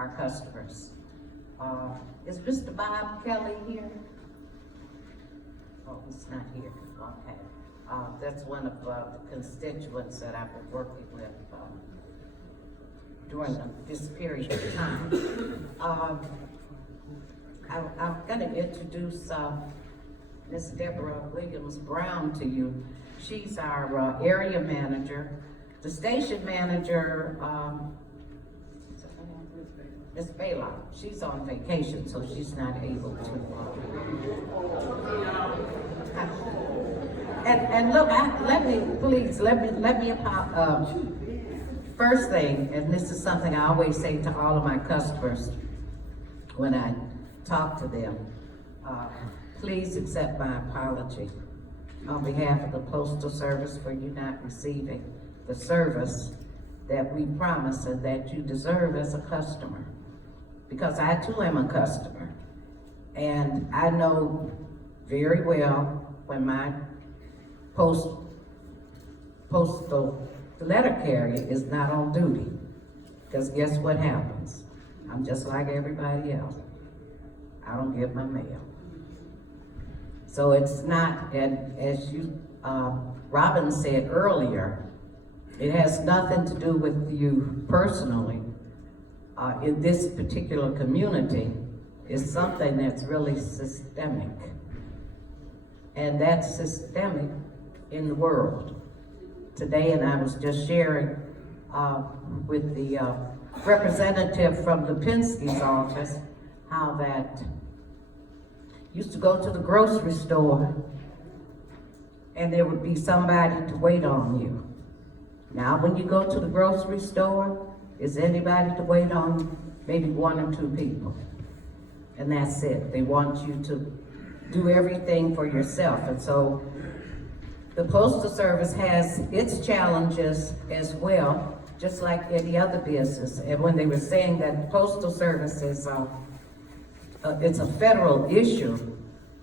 our customers. Is Mr. Bob Kelly here? Oh, he's not here, okay. That's one of the constituents that I've been working with during this period of time. I'm gonna introduce Miss Deborah Williams Brown to you. She's our area manager. The station manager, Miss Baylock, she's on vacation, so she's not able to. And look, let me first thing, and this is something I always say to all of my customers when I talk to them, please accept my apology on behalf of the Postal Service for you not receiving the service that we promise and that you deserve as a customer. Because I too am a customer. And I know very well when my postal letter carrier is not on duty. Because guess what happens? I'm just like everybody else. I don't get my mail. So it's not, and as you, Robin said earlier, it has nothing to do with you personally. In this particular community, is something that's really systemic. And that's systemic in the world. Today, and I was just sharing with the representative from the Penske's office, how that used to go to the grocery store and there would be somebody to wait on you. Now, when you go to the grocery store, is anybody to wait on? Maybe one or two people. And that's it. They want you to do everything for yourself. And so the Postal Service has its challenges as well, just like any other business. And when they were saying that the Postal Service is it's a federal issue,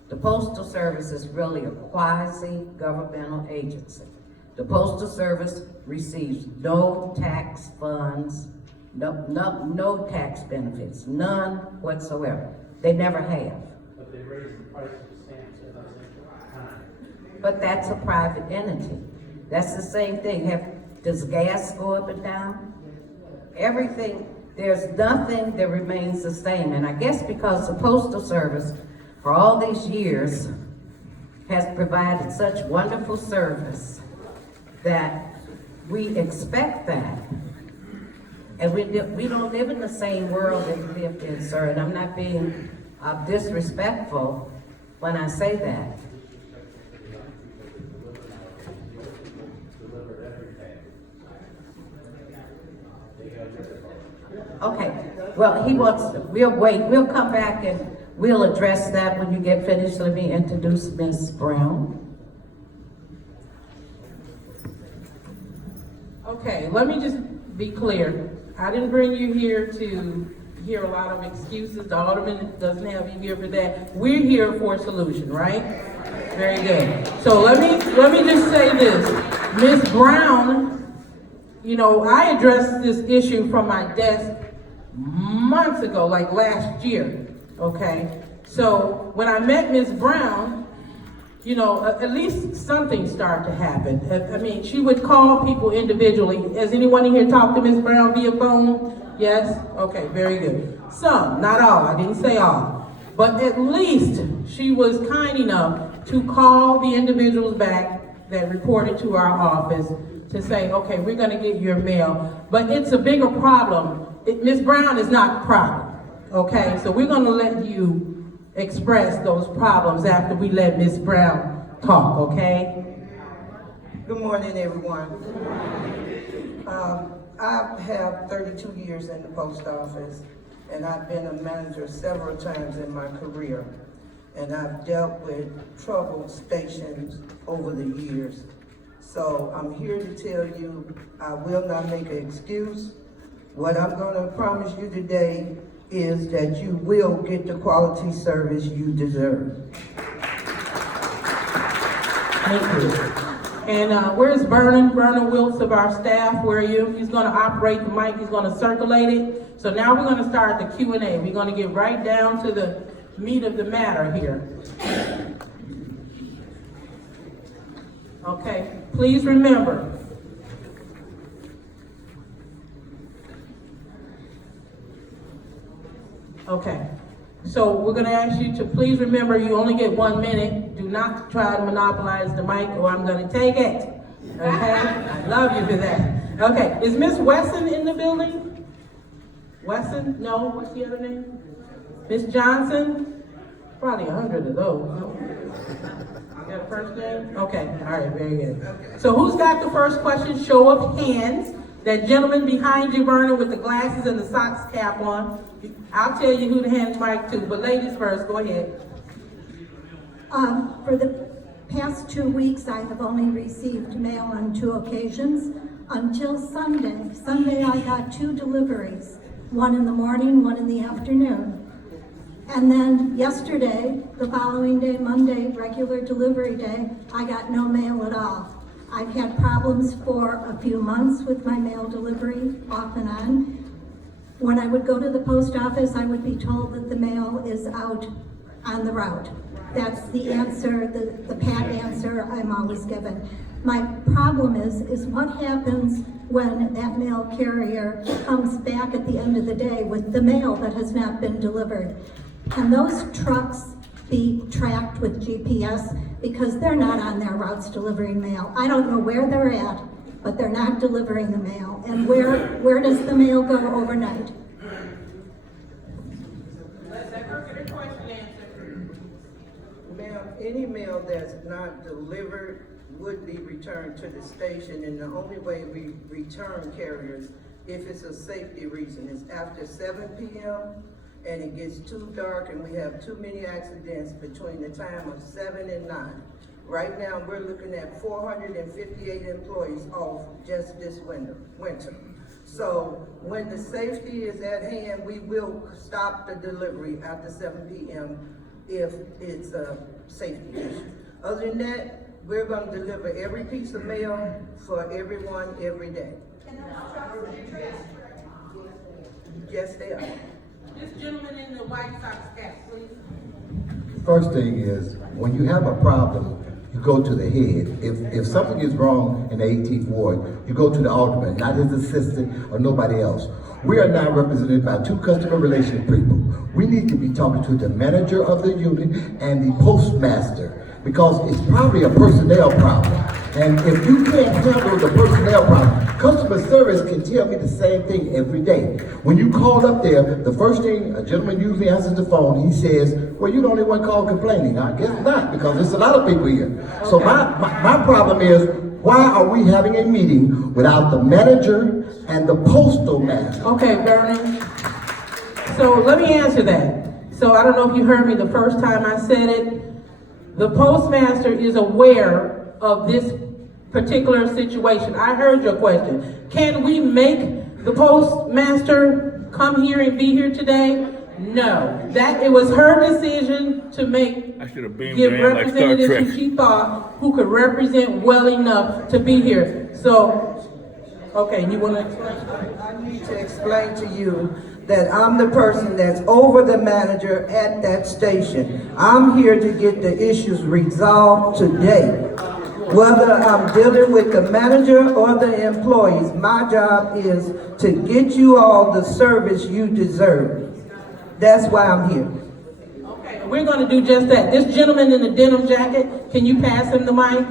the Postal Service is really a quasi-governmental agency. The Postal Service receives no tax funds, no tax benefits, none whatsoever. They never have. But they raise the price of the stamps at the time. But that's a private entity. That's the same thing. Does gas go up and down? Everything, there's nothing that remains the same. And I guess because the Postal Service, for all these years, has provided such wonderful service that we expect that. And we don't live in the same world that we lived in, sir, and I'm not being disrespectful when I say that. Okay, well, we'll come back and we'll address that when you get finished. Let me introduce Ms. Brown. Okay, let me just be clear. I didn't bring you here to hear a lot of excuses. The Alderman doesn't have you here for that. We're here for a solution, right? Very good. So let me just say this. Ms. Brown, you know, I addressed this issue from my desk months ago, like last year, okay? So when I met Ms. Brown, you know, at least something started to happen. I mean, she would call people individually. Has anyone in here talked to Ms. Brown via phone? Yes? Okay, very good. Some, not all, I didn't say all. But at least she was kind enough to call the individuals back that reported to our office to say, okay, we're gonna get your mail. But it's a bigger problem. Ms. Brown is not the problem, okay? So we're gonna let you express those problems after we let Ms. Brown talk, okay? Good morning, everyone. I have 32 years in the post office, and I've been a manager several times in my career, and I've dealt with troubled stations over the years. So I'm here to tell you, I will not make an excuse. What I'm gonna promise you today is that you will get the quality service you deserve. Thank you. And where's Vernon? Vernon Wilkes of our staff, where are you? He's gonna operate the mic, he's gonna circulate it. So now we're gonna start the Q&A. We're gonna get right down to the meat of the matter here. Okay, please remember. Okay, so we're gonna ask you to please remember you only get 1 minute. Do not try to monopolize the mic or I'm gonna take it. Okay, I love you for that. Okay, is Miss Wesson in the building? Wesson? No, what's the other name? Miss Johnson? Probably 100 of those. No? You got a first name? Okay, all right, very good. So who's got the first question? Show of hands. That gentleman behind you, Vernon, with the glasses and the socks cap on. I'll tell you who to hand the mic to, but ladies first, go ahead. For the past 2 weeks, I have only received mail on 2 occasions until Sunday. Sunday, I got 2 deliveries, one in the morning, one in the afternoon. And then yesterday, the following day, Monday, regular delivery day, I got no mail at all. I've had problems for a few months with my mail delivery, off and on. When I would go to the post office, I would be told that the mail is out on the route. That's the answer, the pat answer I'm always given. My problem is what happens when that mail carrier comes back at the end of the day with the mail that has not been delivered? Can those trucks be tracked with GPS? Because they're not on their routes delivering mail. I don't know where they're at, but they're not delivering the mail. And where does the mail go overnight? Let her get her question answered. Ma'am, any mail that's not delivered would be returned to the station, and the only way we return carriers, if it's a safety reason, is after 7 p.m. and it gets too dark and we have too many accidents between the time of 7 and 9. Right now, we're looking at 458 employees off just this winter. So when the safety is at hand, we will stop the delivery after 7 p.m. if it's a safety issue. Other than that, we're gonna deliver every piece of mail for everyone every day. Yes, they are. This gentleman in the White Sox cap, please. First thing is, when you have a problem, you go to the head. If something is wrong in the 18th Ward, you go to the alderman, not his assistant or nobody else. We are now represented by 2 customer relations people. We need to be talking to the manager of the unit and the postmaster, because it's probably a personnel problem. And if you can't handle the personnel problem, customer service can tell me the same thing every day. When you call up there, the first thing a gentleman usually answers the phone, he says, well, you're the only one called complaining. I guess not, because there's a lot of people here. Okay. So my problem is, why are we having a meeting without the manager and the postal master? Okay, Vernon. So let me answer that. So I don't know if you heard me the first time I said it. The postmaster is aware of this particular situation. I heard your question. Can we make the postmaster come here and be here today? No. That it was her decision to give representatives who she thought who could represent well enough to be here. So, okay, you want to explain? I need to explain to you that I'm the person that's over the manager at that station. I'm here to get the issues resolved today. Whether I'm dealing with the manager or the employees, my job is to get you all the service you deserve. That's why I'm here. Okay, we're going to do just that. This gentleman in the denim jacket, can you pass him the mic?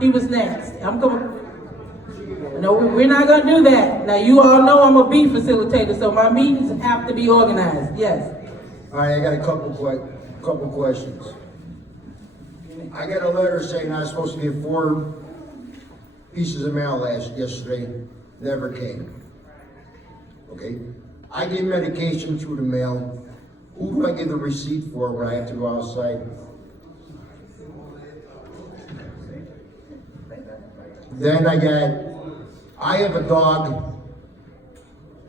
He was next. I'm coming. No, we're not going to do that. Now, you all know I'm a beat facilitator, so my meetings have to be organized. Yes. All right, I got a couple questions. I got a letter saying I was supposed to get 4 pieces of mail yesterday. Never came. Okay? I get medication through the mail. Who do I give the receipt for when I have to go outside? Then I have a dog,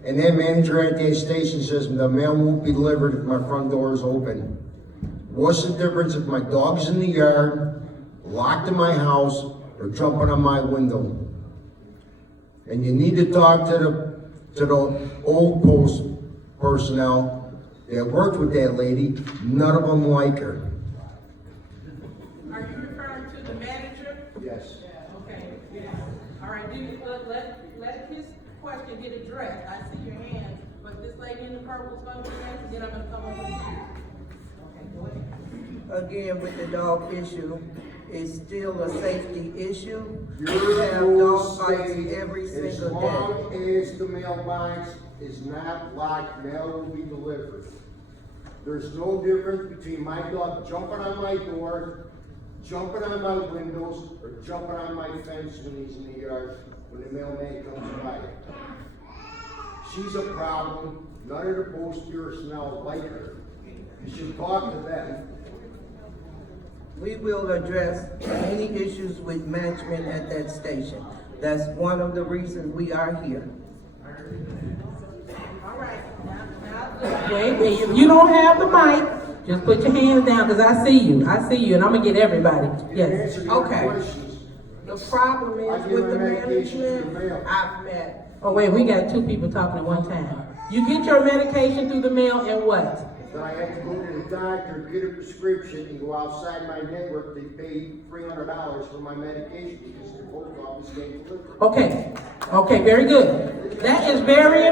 and that manager at that station says the mail won't be delivered if my front door is open. What's the difference if my dog's in the yard, locked in my house, or jumping on my window? And you need to talk to the old personnel that worked with that lady, none of them like her. Are you referring to the manager? Yes. Okay. All right, let his question get addressed. I see your hands, but this lady in the purple is gonna be next, and then I'm gonna come over to you. Okay, go ahead. Again, with the dog issue, it's still a safety issue. We Your have rules dog bites say every as single day. long as the mailbox is not locked, mail will be delivered. There's no difference between my dog jumping on my door, jumping on my windows, or jumping on my fence when he's in the yard, when the mailman comes by. She's a problem. None of the post personnel like her. You should talk to them. We will address any issues with management at that station. That's one of the reasons we are here. All right, now, wait, if you don't have the mic, just put your hands down, because I see you, and I'm gonna get everybody. Yes, Answer your Okay. questions. The problem I is give with my the medication to the management, mail. I've met. oh wait, we got two people talking at one time. You get your medication through the mail and what? Then I have to go to the doctor, get a prescription, and go outside my network, they pay $300 for my medication because the post office can't deliver it. Okay, very good. That is very,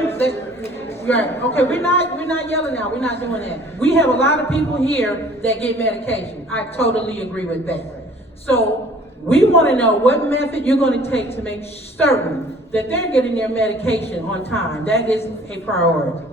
right, okay, we're not yelling now, we're not doing that. We have a lot of people here that get medication. I totally agree with that. So, we wanna know what method you're gonna take to make certain that they're getting their medication on time. That is a priority.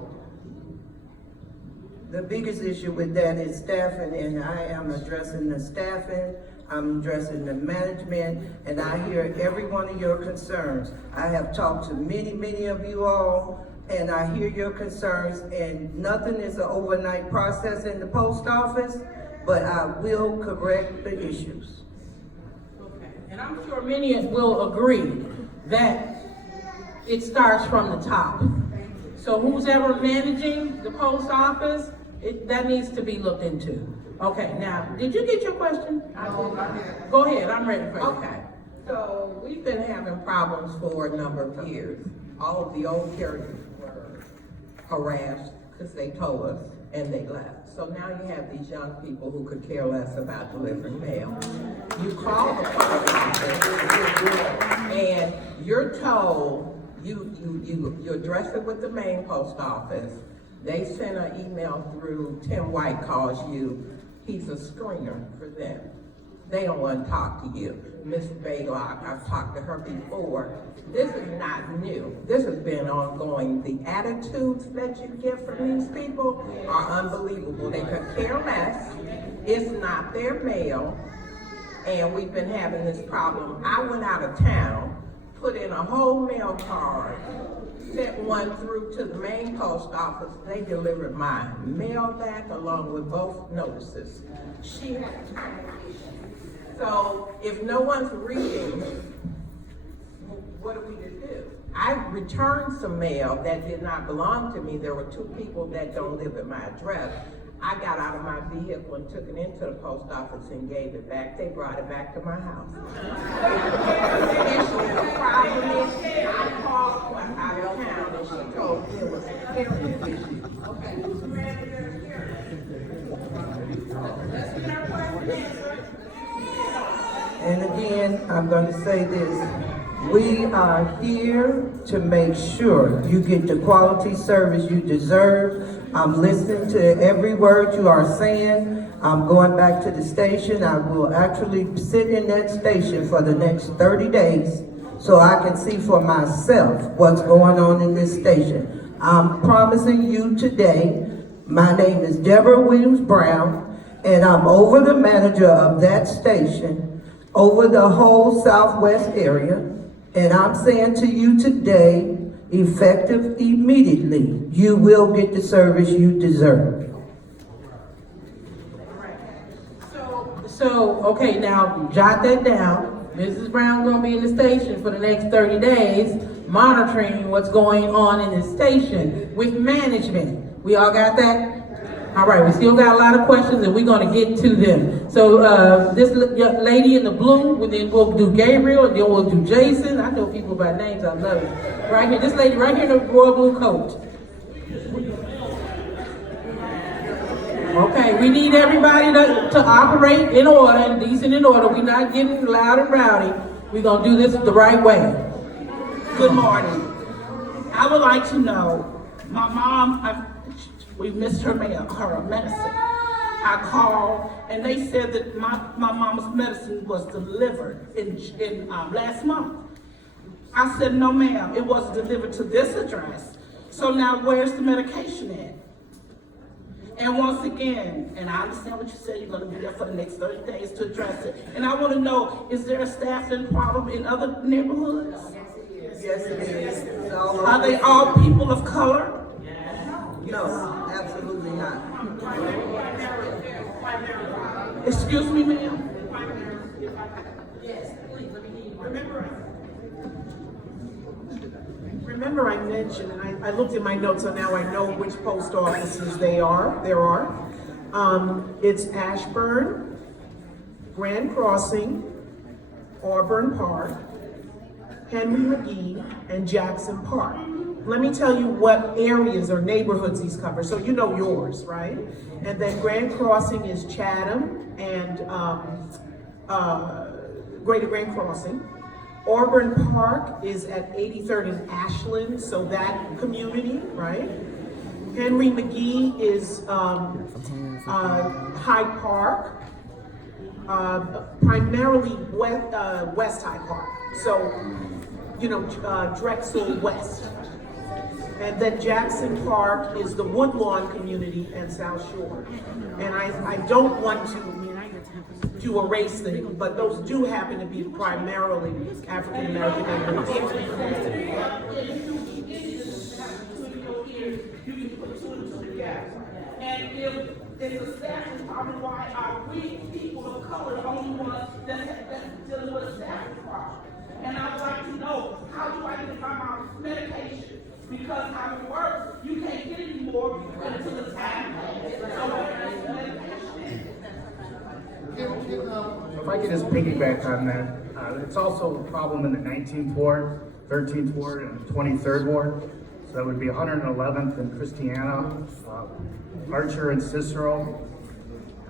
The biggest issue with that is staffing, and I am addressing the staffing, I'm addressing the management, and I hear every one of your concerns. I have talked to many of you all, and I hear your concerns, and nothing is an overnight process in the post office, but I will correct the issues. Okay, and I'm sure many will agree that it starts from the top. So who's ever managing the post office, that needs to be looked into. Okay, now, did you get your question? Go ahead, I'm ready for you. Okay, so we've been having problems for a number of years. All of the old carriers were harassed because they told us and they left. So now you have these young people who could care less about delivering mail. You call the post office and you're told you address it with the main post office. They send an email through, Tim White calls you, he's a screener for them. They don't want to talk to you. Ms. Baylock, I've talked to her before. This is not new. This has been ongoing. The attitudes that you get from these people are unbelievable. They could care less. It's not their mail. And we've been having this problem. I went out of town, put in a whole mail card, sent one through to the main post office. They delivered my mail back along with both notices. She had so if no one's reading, what are we to do? I returned some mail that did not belong to me. There were two people that don't live at my address. I got out of my vehicle and took it into the post office and gave it back. They brought it back to my house. The problem is, I called when out of town and she told me it was a carrier issue. Okay, who's the manager here? Let's get our question answered. And again, I'm going to say this. We are here to make sure you get the quality service you deserve. I'm listening to every word you are saying. I'm going back to the station. I will actually sit in that station for the next 30 days so I can see for myself what's going on in this station. I'm promising you today, my name is Deborah Williams Brown, and I'm over the manager of that station, over the whole Southwest area. And I'm saying to you today, effective immediately, you will get the service you deserve. So, okay, now jot that down. Mrs. Brown gonna be in the station for the next 30 days, monitoring what's going on in the station with management. We all got that? All right, we still got a lot of questions and we're gonna get to them. So, this lady in the blue, and then we'll do Gabriel, and then we'll do Jason. I know people by names, I love it. Right here, this lady right here in the royal blue coat. Okay, we need everybody to operate in order and decent in order. We're not getting loud and rowdy. We're gonna do this the right way. Good morning. I would like to know, my mom, we missed her medicine. I called and they said that my mom's medicine was delivered in last month. I said, no ma'am, it was delivered to this address. So now where's the medication at? And once again, and I understand what you said, you're gonna be there for the next 30 days to address it. And I wanna know, is there a staffing problem in other neighborhoods? Yes, it is. It's all Are over. they all people of color? No, absolutely not. Excuse me, ma'am? Remember I mentioned, and I looked at my notes, so now I know which post offices there are. It's Ashburn, Grand Crossing, Auburn Park, Henry McGee, and Jackson Park. Let me tell you what areas or neighborhoods these cover, so you know yours, right? And then Grand Crossing is Chatham and Greater Grand Crossing. Auburn Park is at 83rd and Ashland, so that community, right? Henry McGee is Hyde Park, primarily West Hyde Park. So, you know, Drexel West. And then Jackson Park is the Woodlawn community and South Shore. And I don't want to do a race thing, but those do happen to be primarily African American neighborhoods. And if it's a staffing problem, why are we people of color the only ones that's dealing with a staffing problem? And I would like to know, how do I get my medication? Because how it works, you can't get any more until the time. If I could just piggyback on that, it's also a problem in the 19th Ward, 13th Ward, and 23rd Ward. So that would be 111th and Christiana, Archer and Cicero,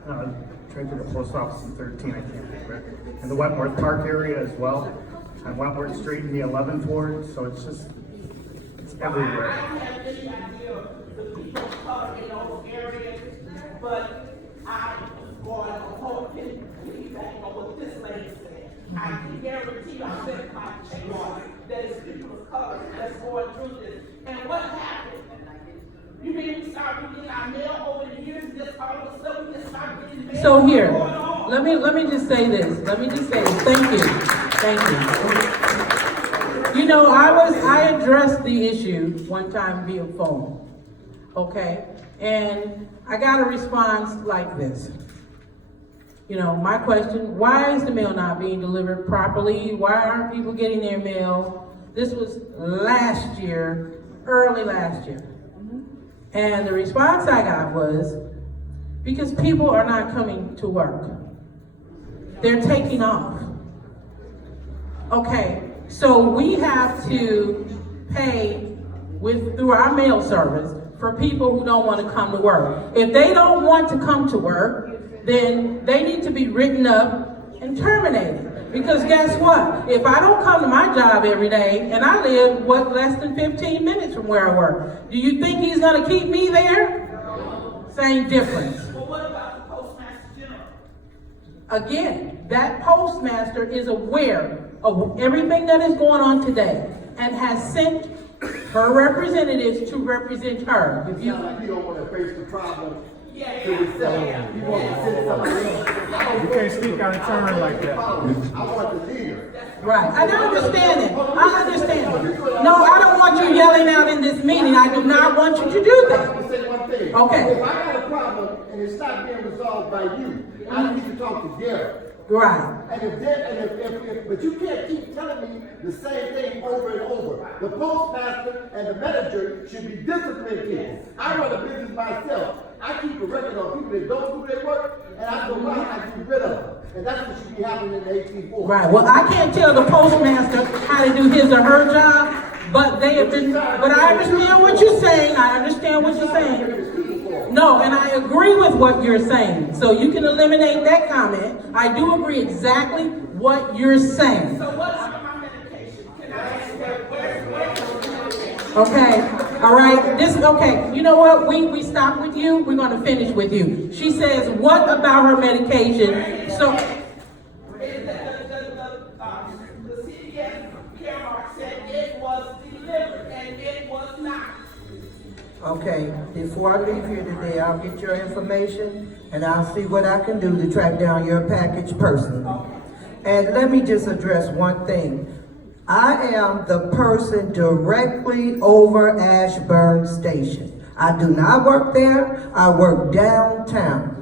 right to the post office in 13, I can't think of it. And the Wentworth Park area as well, on Wentworth Street in the 11th Ward, so it's just, it's everywhere. I don't have any idea of the people of color in those areas, but I going to hold piggyback on what this lady said. I can guarantee you, I said my check on that it's people of color that's going through this. And what happened? You mean we started getting our mail over the years, just all of a sudden we just started getting mail? So here, What's going on? let me just say this. Thank you. You know, I addressed the issue one time via phone, okay? And I got a response like this. You know, my question, why is the mail not being delivered properly? Why aren't people getting their mail? This was last year, early last year. And the response I got was, because people are not coming to work. They're taking off. Okay, so we have to pay through our mail service for people who don't want to come to work. If they don't want to come to work, then they need to be written up and terminated. Because guess what? If I don't come to my job every day, and I live, less than 15 minutes from where I work, do you think he's gonna keep me there? Same difference. Well, what about the Postmaster General? Again, that postmaster is aware of everything that is going on today and has sent her representatives to represent her. If You don't want to face the problem. Yeah. You want to sit somebody else. You can't speak out of turn like that. I want the leader. Right, I understand it. I understand it. No, I don't want you yelling out in this meeting. I do not want you to do I that. want to say one thing. Okay. If I got a problem and it's not being resolved by you, I need to talk to Derek. Right. But you can't keep telling me the same thing over and over. The postmaster and the manager should be disciplined here. I run a business myself. I keep a record on people that don't do their work, and I go out and I get rid of them. And that's what should be happening in the 18th Ward. Right, well, I can't tell the postmaster how to do his or her job, but they have been, but I understand what you're saying, I understand what you're saying. No, and I agree with what you're saying. So you can eliminate that comment. I do agree exactly what you're saying. So what's my medication? Can I ask where? Okay, all right, okay, you know what, we stop with you, we're gonna finish with you. She says, what about her medication? So, The CVS Caremark said it was delivered, and it was not. Okay, before I leave here today, I'll get your information and I'll see what I can do to track down your package personally. And let me just address one thing. I am the person directly over Ashburn Station. I do not work there, I work downtown.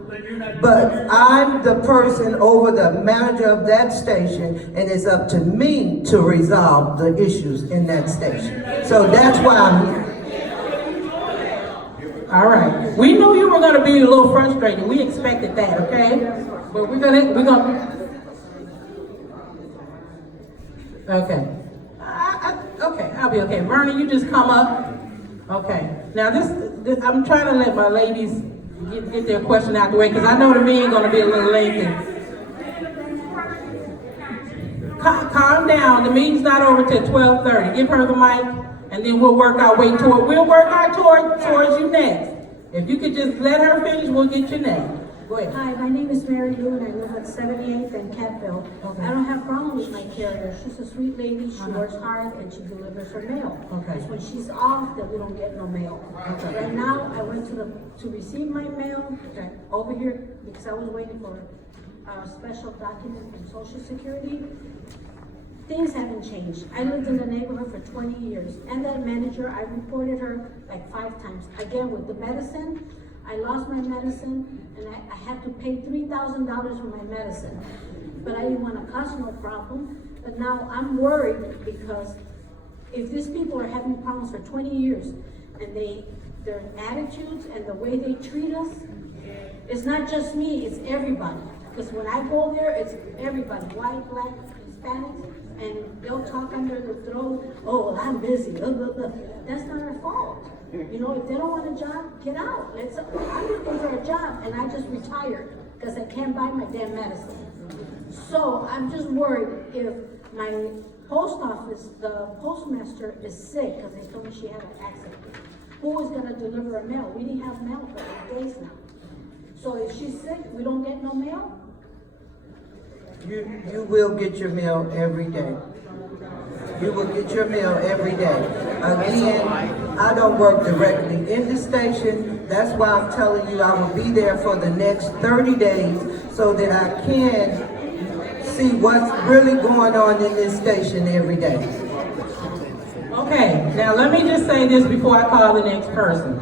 But I'm the person over the manager of that station, and it's up to me to resolve the issues in that station. So that's why I'm here. all right, we knew you were gonna be a little frustrated, we expected that, okay? But we're gonna, okay. Okay, I'll be okay. Vernon, you just come up. Okay. Now this I'm trying to let my ladies get their question out the way because I know the meeting gonna be a little lengthy. Calm down. The meeting's not over till 12:30. Give her the mic, and then we'll work our way toward. We'll work our towards you next. If you could just let her finish, we'll get your name. Go ahead. Hi, my name is Mary Lou, and I live at 78th and Catville. Okay. I don't have problem with my carrier. She's a sweet lady, she works hard, and she delivers her mail. Okay. It's when she's off that we don't get no mail. Okay. Right now, I went to receive my mail Okay. over here because I was waiting for a special document from Social Security. Things haven't changed. I lived in the neighborhood for 20 years, and that manager, I reported her like 5 times. Again, with the medicine, I lost my medicine, and I had to pay $3,000 for my medicine. But I didn't want to cause no problem. But now I'm worried because if these people are having problems for 20 years, and their attitudes and the way they treat us, it's not just me, it's everybody. Because when I go there, it's everybody, white, black, Hispanics, and they'll talk under the throat, oh, well, I'm busy, blah, blah, blah. That's not our fault. You know, if they don't want a job, get out. I'm looking for a job, and I just retired because I can't buy my damn medicine. So I'm just worried if my post office, the postmaster is sick, because they told me she had an accident. Who is gonna deliver a mail? We didn't have mail for 8 days now. So if she's sick, we don't get no mail? You will get your mail every day. You will get your mail every day. Again, I don't work directly in the station. That's why I'm telling you I will be there for the next 30 days so that I can see what's really going on in this station every day. Okay, now let me just say this before I call the next person.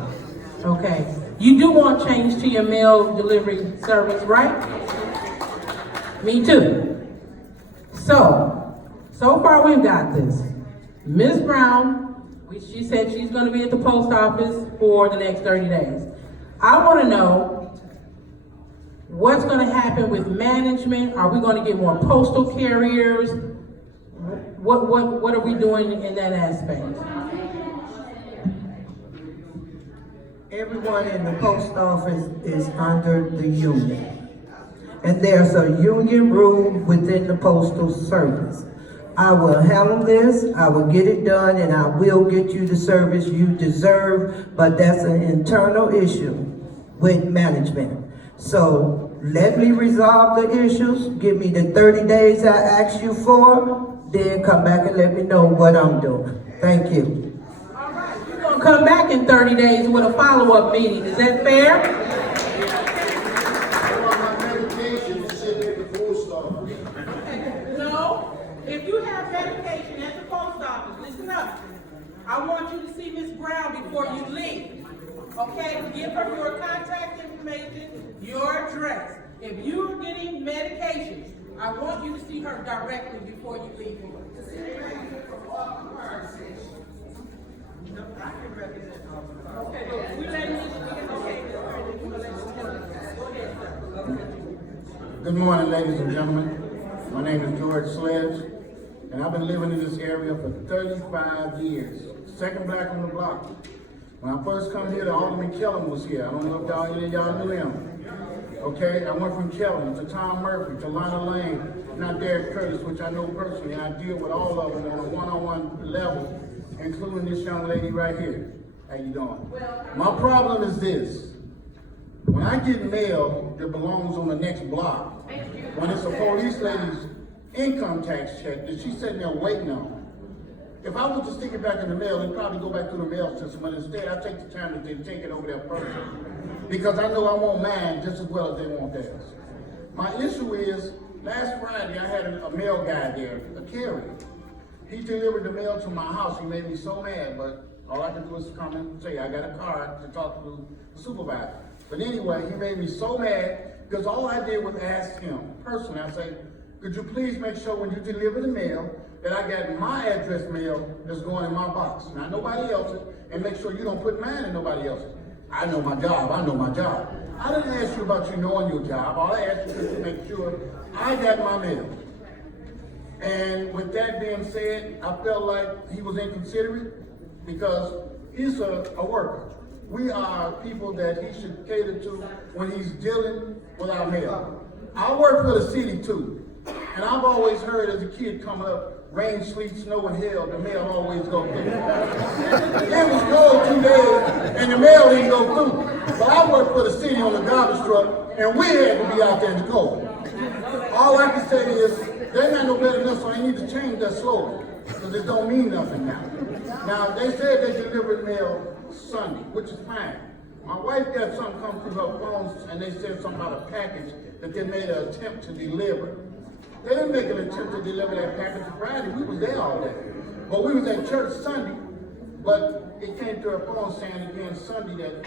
Okay, you do want change to your mail delivery service, right? Me too. So far we've got this. Ms. Brown, she said she's gonna be at the post office for the next 30 days. I wanna know what's gonna happen with management. Are we gonna get more postal carriers? What are we doing in that aspect? Everyone in the post office is under the union. And there's a union rule within the postal service. I will handle this, I will get it done, and I will get you the service you deserve, but that's an internal issue with management. So let me resolve the issues, give me the 30 days I asked you for, then come back and let me know what I'm doing. Thank you. All right, you're gonna come back in 30 days with a follow-up meeting. Is that fair? No. If you have medication at the post office, listen up. I want you to see Ms. Brown before you leave. Okay? Give her your contact information, your address. If you're getting medications, I want you to see her directly before you leave. Okay, but we let you, okay. Good morning, ladies and gentlemen. My name is George Sledge, and I've been living in this area for 35 years. Second black on the block. When I first come here, the Alderman Kellen was here. I don't know if any of y'all knew him. Okay, I went from Kellen to Tom Murphy to Lana Lane, now Derek Curtis, which I know personally, and I deal with all of them on a one-on-one level, including this young lady right here. How you doing? My problem is this. When I get mail that belongs on the next block, when it's a police lady's income tax check that she's sitting there waiting on, if I was to stick it back in the mail, it'd probably go back through the mail system, but instead I take the time to take it over there first. Because I know I want mine just as well as they want theirs. My issue is, last Friday I had a mail guy there, a carrier. He delivered the mail to my house. He made me so mad, but all I can do is come and say, I got a card to talk to the supervisor. But anyway, he made me so mad because all I did was ask him personally, I say, could you please make sure when you deliver the mail that I got my address mail that's going in my box, not nobody else's, and make sure you don't put mine in nobody else's. I know my job, I know my job. I didn't ask you about you knowing your job. All I asked you was to make sure I got my mail. And with that being said, I felt like he was inconsiderate because he's a worker. We are people that he should cater to when he's dealing with our mail. I work for the city too, and I've always heard as a kid coming up, rain, sleet, snow, and hail, the mail always goes through. It was cold 2 days, and the mail didn't go through. But I work for the city on the garbage truck, and we had to be out there in the cold. All I can say is, they're not no better than us, so they need to change that slogan, because it don't mean nothing now. Now, they said they delivered mail Sunday, which is fine. My wife got something come through her phones, and they said something about a package that they made an attempt to deliver. They didn't make an attempt to deliver that package Friday. We was there all day. But we was at church Sunday, but it came to her phone saying again Sunday that